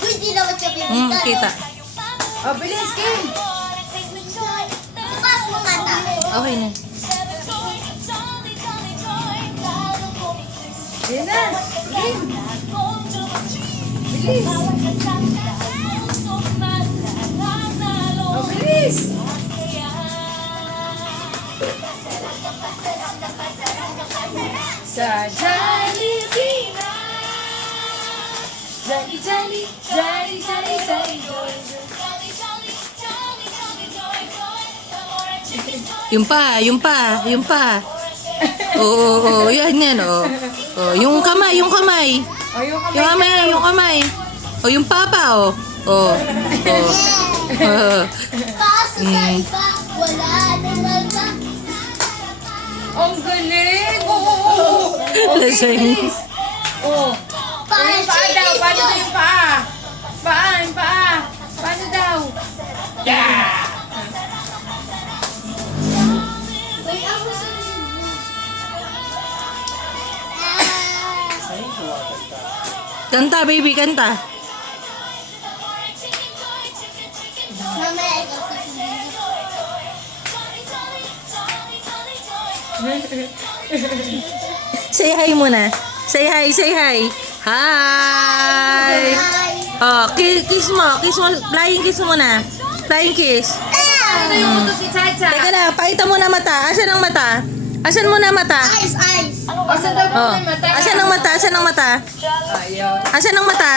Uy, di naman siya pipita. Kita. Oh, bilis, Kim. Bukas mo mata. Okay na. Ayan na. Kim. Bilis. Oh, bilis. Sa Jollibee na. Jolly, jolly, jolly, jolly, jolly, jolly. Yung pa, yung pa, yung pa. Oo, yan, oo. Oh, yung kamay, yung kamay. Oh, yung kamay. Yung kamay, yung kamay. O, yung papa, oh. Oh. Oh. Kaso sa iba, wala naman ba? Ang galing. Oo. Lasing. Oh. Parang Yung paa daw. chicken Paano yun. yung paa? Paa, yung paa. Paano daw? Yeah! Wait, ako sa Kanta, baby, kanta. Mamaya ikaw sasabihin. Say hi muna. Say hi, say hi. Hi! Oh, kiss mo, flying kiss muna. Flying kiss. Ano yung utos si Chacha? Teka na, pakita mo na mata. Asan ang mata? Asan mo na mata? Eyes, eyes. Asan daw po Oh. may mata? Asan ang mata? Asan ang mata? Ayaw. Asan ang mata?